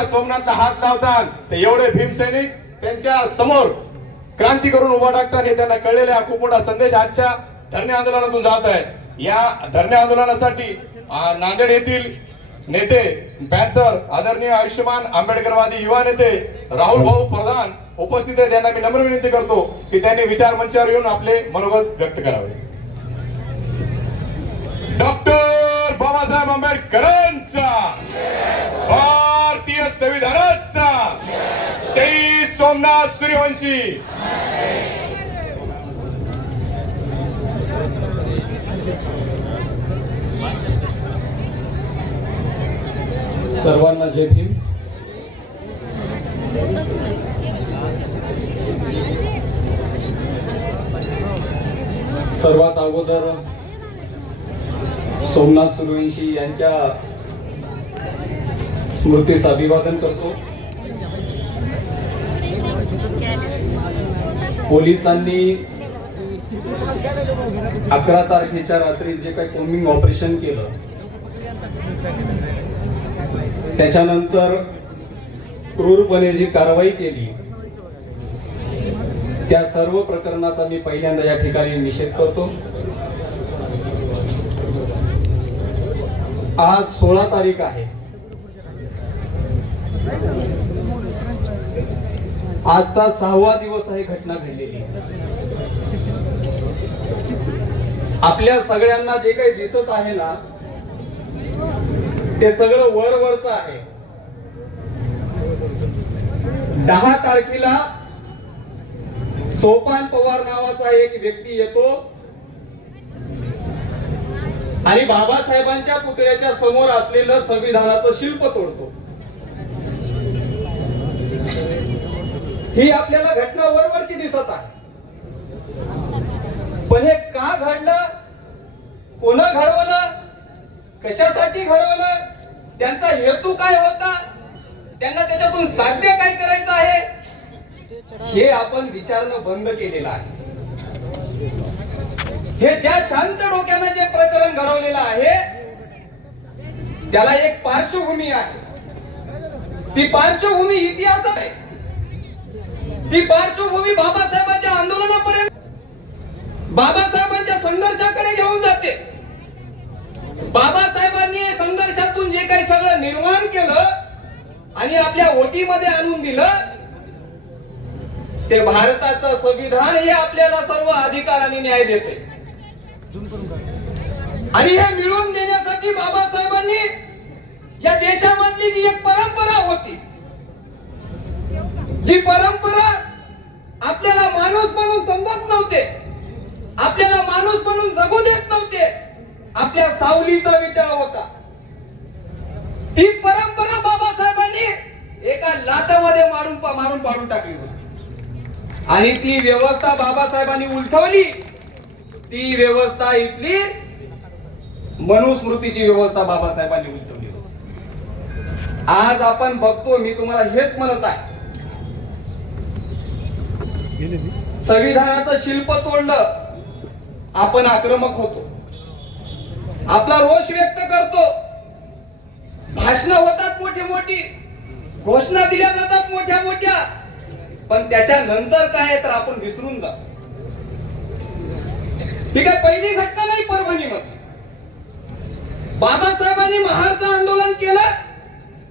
सोमनाथला हात लावतात. ते एवढे भीमसैनिक त्यांच्यासमोर क्रांती करून उभा टाकतात हे त्यांना कळलेला हा खूप मोठा संदेश आजच्या धरणे आंदोलनातून जात आहे. या धरणे आंदोलनासाठी नांदेड येथील नेते पॅन्थर आदरणीय आयुष्यमान आंबेडकरवादी युवा नेते राहुल भाऊ प्रधान उपस्थित आहेत. त्यांना मी नम्र विनंती करतो की त्यांनी विचार मंचावर येऊन आपले मनोगत व्यक्त करावे. डॉक्टर बाबासाहेब आंबेडकरांचा. भारतीय संविधानाचा शहीद सोमनाथ सूर्यवंशी. सर्वांना जय भीम. सर्वात अगोदर सोमनाथ सूर्यवंशी यांच्या स्मृतीस अभिवादन करतो. पोलिसांनी अकरा तारखेच्या रात्री जे काही कोम्बिंग ऑपरेशन केलं त्याच्यानंतर क्रूरपणे जी कारवाई केली त्या सर्व प्रकरणाचा मी पहिल्यांदा या ठिकाणी निषेध करतो. आज सोळा तारीख आहे. आजचा सहावा दिवस आहे घटना घडलेली. आपल्या सगळ्यांना जे काही दिसत आहे ना ते सगळं वर वरच आहे. दहा तारखेला सोपान पवार नावाचा एक व्यक्ती येतो आणि बाबासाहेबांच्या पुतळ्याच्या समोर असलेलं संविधानाचं शिल्प तोडतो. ही आपल्याला घटना वरवरची दिसत आहे. पण हे का घडलं? कोण घडवलं? कशासाठी घडवलं? त्यांचा हेतू काय होता? त्यांना त्याच्यातून साध्य काय करायचं आहे? हे आपण विचारणं बंद केलेलं आहे. हे ज्या शांत डोक्यानं जे प्रकरण घडवलेलं आहे त्याला एक पार्श्वभूमी आहे. ती पार्श्वभूमी इतिहासात आहे. ती पार्श्वभूमी बाबासाहेबांच्या आंदोलनापर्यंत बाबासाहेबांच्या संघर्षाकडे घेऊन जाते. बाबासाहेबांनी संघर्षातून जे काही सगळं निर्माण केलं आणि आपल्या ओटीमध्ये आणून दिलं ते भारताचं संविधान हे आपल्याला सर्व अधिकार आणि न्याय देते. आणि हे मिळवून देण्यासाठी बाबासाहेबांनी या देशामधली जी एक परंपरा होती जी परंपरा आपल्याला माणूस म्हणून समजत नव्हते आपल्याला माणूस म्हणून जगू देत नव्हते आपल्या सावलीचा विटाळ होता. ती परंपरा बाबासाहेबांनी एका लातामध्ये मारून मारून पाडून टाकली होती. आणि ती व्यवस्था बाबासाहेबांनी उलटवली. ती व्यवस्था इथली मनुस्मृतीची व्यवस्था बाबासाहेबांनी उलटवली. आज आपण बघतो मी तुम्हाला हेच म्हणत आहे. संविधानाचं शिल्प तोडलं आपण आक्रमक होतो. आपला रोष व्यक्त करतो. भाषण होतात मोठी मोठी घोषणा दिल्या जातात मोठ्या मोठ्या पण त्याच्या नंतर काय तर आपण विसरून जातो ठीक आहे पहिली घटना नाही परभणीमध्ये. बाबासाहेबांनी महाराष्ट्र आंदोलन केलं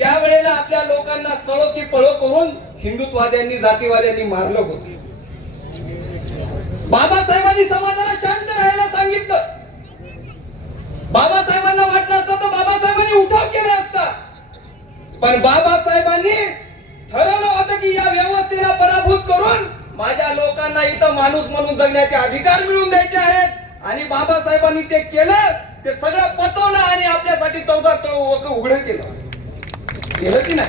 त्यावेळेला आपल्या लोकांना सळो की पळो करून हिंदुत्वाद्यांनी जातीवाद्यांनी मारलं होतं. बाबासाहेबांनी समाजाला शांत राहायला सांगितलं. बाबासाहेबांना वाटलं असतं तर बाबासाहेबांनी उठाव केला असता. पण बाबासाहेबांनी ठरवलं होतं की या व्यवस्थेला पराभूत करून माझ्या लोकांना इथं माणूस म्हणून जगण्याचे अधिकार मिळवून द्यायचे आहेत. आणि बाबासाहेबांनी ते केलं ते सगळं पचवलं आणि आपल्यासाठी चौदा तळ उघडं केलं. केलं की नाही?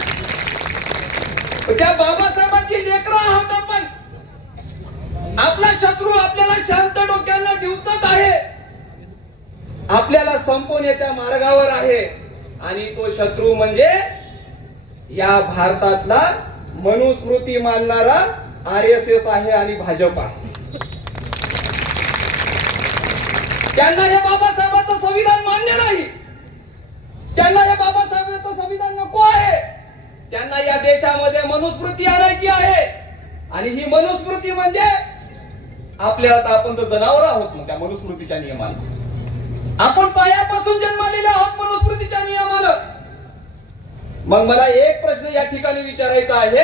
त्या बाबासाहेबांची लेकरं आहोत आपण. आपला शत्रू आपल्याला शांत डोक्याला डिवचत आहे. आपल्याला संपवण्याच्या मार्गावर आहे. आणि तो शत्रू म्हणजे या भारतातला मनुस्मृती मानणारा आर एस एस आहे आणि भाजप आहे. त्यांना हे बाबासाहेबांचं संविधान मान्य नाही. त्यांना हे बाबासाहेबांचं संविधान नको त्यांना या देशामध्ये मनुस्मृती आणायची आहे. आणि ही मनुस्मृती म्हणजे आपल्याला तर आपण तर जनावर आहोत मग त्या मनुस्मृतीच्या नियमाला आपण पायापासून जन्मालेले आहोत मनुस्मृतीच्या नियमाला मग मला एक प्रश्न या ठिकाणी विचारायचा आहे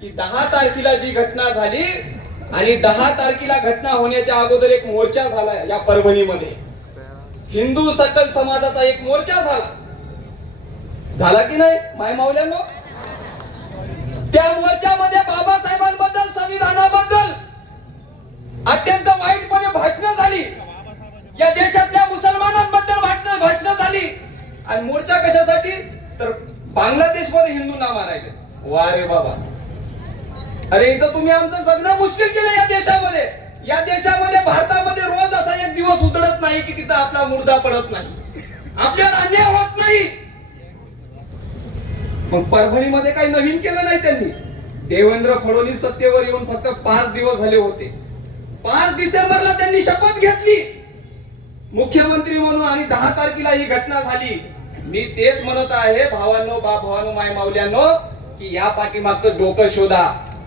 की दहा तारखेला जी घटना झाली आणि दहा तारखेला घटना होण्याच्या अगोदर एक मोर्चा झाला या परभणीमध्ये. हिंदू सकल समाजाचा एक मोर्चा झाला. झाला की नाही माय मावल्यानो त्या मोर्चामध्ये बाबासाहेबांबद्दल संविधानाबद्दल अत्यंत वाईटपणे भाषणं झाली. या देशातल्या मुसलमानांबद्दल भाषण भाषणं झाली. आणि मोर्चा कशासाठी? तर बांगलादेशमध्ये हिंदूंना मारायचे. वा रे बाबा. अरे इथं तुम्ही आमचं जगणं मुश्किल केलं या देशामध्ये. या देशामध्ये भारतामध्ये रोज असा एक दिवस उतरत नाही की तिथं आपला मुर्दा पडत नाही. आपल्यावर अन्याय होत नाही. मग परभणीमध्ये काही नवीन केलं नाही त्यांनी. देवेंद्र फडणवीस सत्तेवर येऊन फक्त पाच दिवस झाले होते. पाच डिसेंबरला त्यांनी शपथ घेतली. मुख्यमंत्री म्हणून आणि दहा तारखेला ही घटना झाली. मी तेच म्हणत आहे भावांनो बा भावानो माय मावल्यानो की या पाठीमागचं डोकं शोधा.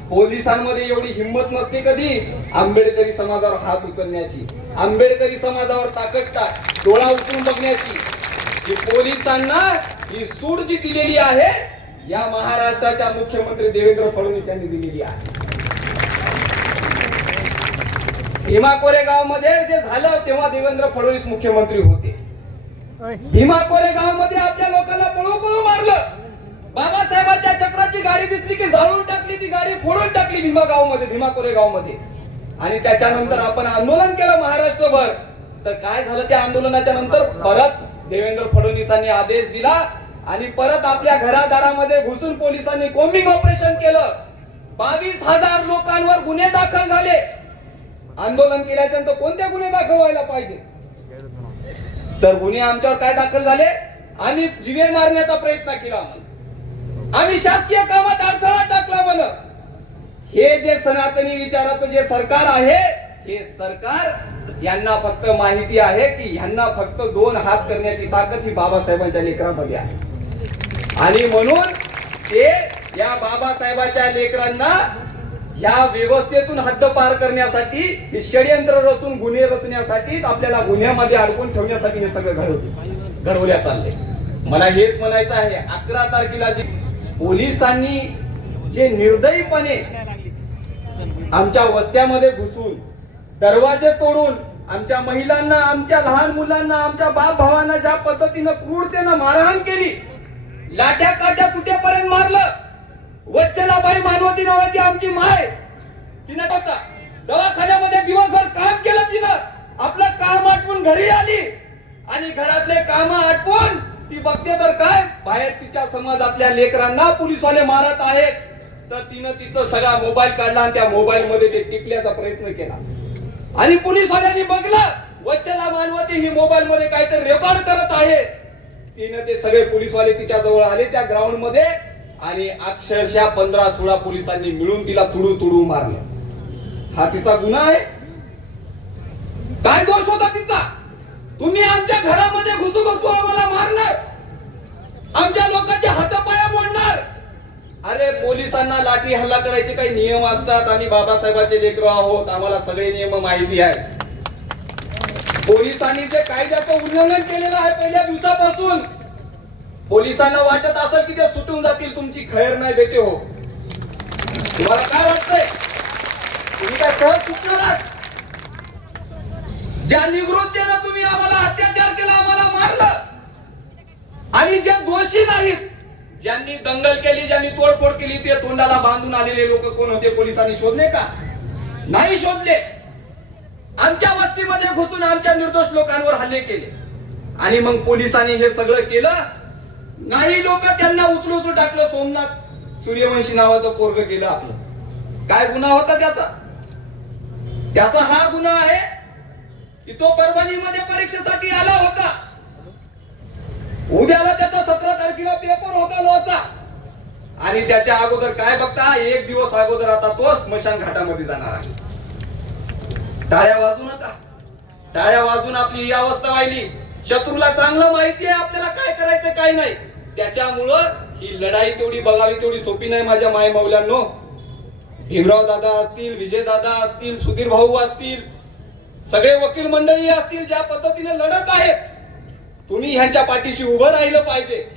पोलिसांमध्ये एवढी हिंमत नसते कधी. आंबेडकरी समाजावर हात उचलण्याची. आंबेडकरी समाजावर ताकद टाक. डोळा उचलून बघण्याची. पोलिसांना ही सूट जी दिलेली आहे या महाराष्ट्राच्या मुख्यमंत्री देवेंद्र फडणवीस यांनी दिलेली आहे. भीमा कोरेगावमध्ये जे झालं तेव्हा देवेंद्र फडणवीस मुख्यमंत्री होते. भीमा कोरेगावमध्ये आपल्या लोकांना पळू पळू मारलं. बाबासाहेबांच्या चक्राची गाडी दिसली की जाळून टाकली ती गाडी फोडून टाकली भीमा गावमध्ये भीमा कोरेगावमध्ये आणि त्याच्यानंतर आपण आंदोलन केलं महाराष्ट्रभर. तर काय झालं त्या आंदोलनाच्या नंतर? परत देवेंद्र फडणवीसांनी आदेश दिला. आणि परत आपल्या घरादारामध्ये घुसून पोलिसांनी कोम्बिंग ऑपरेशन केलं. बावीस हजार लोकांवर गुन्हे दाखल झाले. आंदोलन केल्याच्यानंतर कोणते गुन्हे दाखल व्हायला पाहिजे? तर गुन्हे आमच्यावर काय दाखल झाले? आम्ही जिवे मारण्याचा प्रयत्न केला आम्ही शासकीय कामात अडथळा टाकला म्हण हे जे सनातनी विचाराचं जे सरकार आहे हे सरकार यांना फक्त माहिती आहे की यांना फक्त दोन हात करण्याची ताकद ही बाबासाहेबांच्या लेकरामध्ये आहे. आणि म्हणून ते या बाबासाहेबाच्या लेकरांना या व्यवस्थेतून हद्द पार करण्यासाठी हे षडयंत्र रचून गुन्हे रचण्यासाठी आपल्याला गुन्ह्यामध्ये अडकून ठेवण्यासाठी हे सगळं घडवते घडवल्या चालले मला हेच म्हणायचं आहे अकरा तारखेला जे पोलिसांनी जे निर्दयीपणे आमच्या वस्त्यामध्ये घुसून दरवाजे तोडून आमच्या महिलांना आमच्या लहान मुलांना आमच्या बाप भावांना ज्या पद्धतीनं क्रूरतेनं मारहाण केली लाट्या काट्या कुठेपर्यंत मारलं. वत्सलाबाई मानवती नावाची आमची माय. तिनं होता? दवाखान्यामध्ये दिवसभर काम केलं तिनं. आपलं काम आटवून घरी आली. आणि घरातले काम आटवून ती बघते तर काय? बाहेर तिच्या समाजातल्या लेकरांना पोलीसवाले मारत आहेत. तर तिनं तिचं सगळा मोबाईल काढला आणि त्या मोबाईल मध्ये ते टिपल्याचा प्रयत्न केला. आणि पोलीसवाल्यांनी बघलं वच्चला मानवती ही मोबाईल मध्ये काहीतरी रेकॉर्ड करत आहे. तिनं ते सगळे पोलीसवाले तिच्या जवळ आले त्या ग्राउंडमध्ये आणि अक्षरशः पंधरा सोळा पोलिसांनी मिळून तिला तुडू तुडू मारलं. हा तिचा गुन्हा आहे. काय दोष होता तिचा? तुम्ही आमच्या घरामध्ये घुसू घुसू आम्हाला मारणार. आमच्या लोकांच्या हातापाया मोडणार. अरे पोलिसांना लाठी हल्ला करायचे काही नियम असतात. आम्ही बाबासाहेबांचे लेकरं आहोत. आम्हाला सगळे नियम माहिती आहेत. पोलिसांनी जे कायद्याचं उल्लंघन केलेलं आहे पहिल्या दिवसापासून पोलिसांना वाटत असेल की ते सुटून जातील तुमची खैर नाही बेटे हो. तुम्हाला काय वाटतंय? तुम्ही काय सहज सुटणार आहात? ज्या निवृत्तीनं तुम्ही आम्हाला अत्याचार केला आम्हाला मारलं आणि ज्या दोषी नाहीत ज्यांनी दंगल केली ज्यांनी तोडफोड केली ते तोंडाला बांधून आलेले लोक कोण होते? पोलिसांनी शोधले का? नाही शोधले. आमच्या वस्तीमध्ये घुसून आमच्या निर्दोष लोकांवर हल्ले केले. आणि मग पोलिसांनी हे सगळं केलं. नाही लोक त्यांना उचलू उचलू टाकलं. सोमनाथ सूर्यवंशी नावाचं पोरग केलं आपलं. काय गुन्हा होता त्याचा? त्याचा हा गुन्हा आहे की तो परभणीमध्ये परीक्षेसाठी आला होता. उद्याला त्याचा सतरा तारखेला पेपर होता लॉचा आणि त्याच्या अगोदर काय बघता? एक दिवस अगोदर आता तो स्मशान घाटामध्ये जाणार आहे. टाळ्या वाजू नका टाळ्या वाजून आपली ही अवस्था वाहिली. शत्रूला चांगलं माहिती आहे आपल्याला काय करायचं काय नाही. त्याच्यामुळं ही लढाई तेवढी बघावी तेवढी सोपी नाही माझ्या माय मौल्यांनो. भीमराव दादा असतील विजय दादा असतील सुधीर भाऊ असतील सगळे वकील मंडळी असतील ज्या पद्धतीने लढत आहेत तुम्ही ह्यांच्या पाठीशी उभं राहिलं पाहिजे.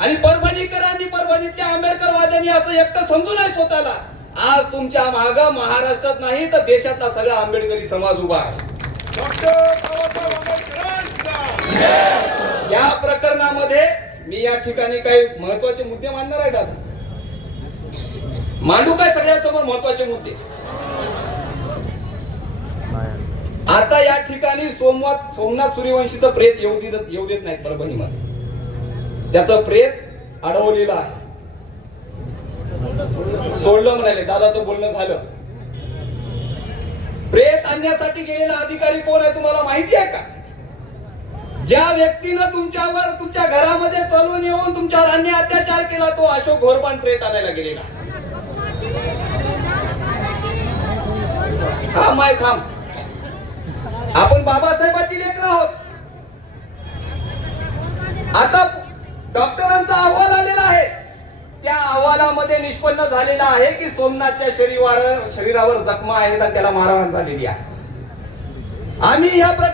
आणि परभणीकरांनी परभणीतल्या आंबेडकरवाद्यांनी असं एकटं समजू नये स्वतःला. आज तुमच्या माग महाराष्ट्रात नाही तर देशातला सगळा आंबेडकरी समाज उभा आहे. या प्रकरणामध्ये मी या ठिकाणी काही महत्त्वाचे मुद्दे मांडणार आहे दादा? मांडू काय सगळ्यांसमोर महत्त्वाचे मुद्दे? आता या ठिकाणी सोमवार सोमनाथ सूर्यवंशीचं प्रेत येऊ देत येऊ देत नाहीत परभणीमध्ये. त्याचं प्रेत अडवलेलं आहे. सोडलं म्हणाले दादाचं बोलणं झालं. प्रेत आणण्यासाठी गेलेला अधिकारी कोण आहे तुम्हाला माहिती आहे का? ज्या व्यक्तीनं तुमच्यावर तुमच्या घरामध्ये चलून येऊन तुमच्यावर अन्य अत्याचार केला तो अशोक घोरपण प्रेत आणायला गेलेला. थांब माय थांब. आपण बाबासाहेबांची लेकर आहोत. आता डॉक्टरांचा अहवाल आलेला आहे. त्या अहवालामध्ये निष्पन्न झालेला आहे की सोमनाथच्या शरीरावर शरीरावर जखमा आहेत आणि त्याला मारहाण झालेली आहे. आम्ही या